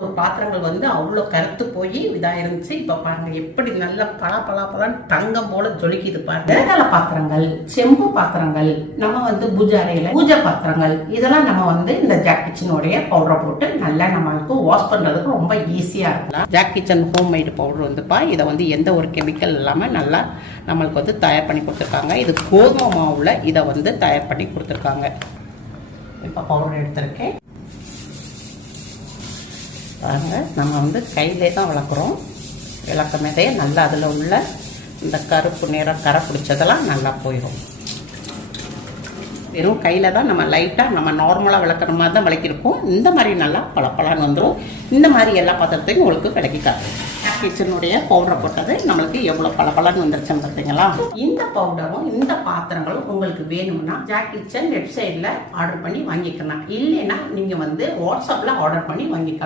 ஒரு பாத்திரங்கள் வந்து அவ்வளோ கருத்து போய் இதாக இருந்துச்சு. இப்போ பாருங்க எப்படி நல்ல பலான்னு தங்கம் போல ஜொலிக்குது பாருங்க. வேதாள பாத்திரங்கள், செம்பு பாத்திரங்கள், நம்ம வந்து பூஜை அறையில பூஜை பாத்திரங்கள், இதெல்லாம் நம்ம வந்து இந்த ஜாக் கிச்சனுடைய பவுடரை போட்டு நல்லா நம்மளுக்கு வாஷ் பண்றதுக்கு ரொம்ப ஈஸியா இருக்கலாம். Jack kitchen home made powder வந்துப்பா, இதை வந்து எந்த ஒரு கெமிக்கல் இல்லாம நல்லா நம்மளுக்கு வந்து தயார் பண்ணி கொடுத்துருக்காங்க. இது கோதுமை மாவுல இதை வந்து தயார் பண்ணி கொடுத்துருக்காங்க. இப்போ பவுடர் எடுத்திருக்கேன் பாருங்க. நம்ம வந்து கையிலே தான் விளக்குறோம். விளக்கமேதே நல்லா அதில் உள்ள இந்த கருப்பு நிறம் கரை பிடிச்சதெல்லாம் நல்லா போயிடும். வெறும் கையில் தான் நம்ம லைட்டாக நம்ம நார்மலாக விளக்குற மாதிரி தான் விளக்கிருக்கோம். இந்த மாதிரி நல்லா பளபளன்னு வந்துடும். இந்த மாதிரி எல்லா பாத்திரத்தையும் உங்களுக்கு கிடைக்காது. கிச்சனுடைய பவுடரை போட்டது நம்மளுக்கு எவ்வளோ பளபளன்னு வந்துருச்சுன்னு பார்த்தீங்களா. இந்த பவுடரும் இந்த பாத்திரங்களும் உங்களுக்கு வேணும்னா ஜாக் கிச்சன் வெப்சைட்டில் ஆர்டர் பண்ணி வாங்கிக்கலாம். இல்லைன்னா நீங்கள் வந்து வாட்ஸ்அப்பில் ஆர்டர் பண்ணி வாங்கிக்கலாம்.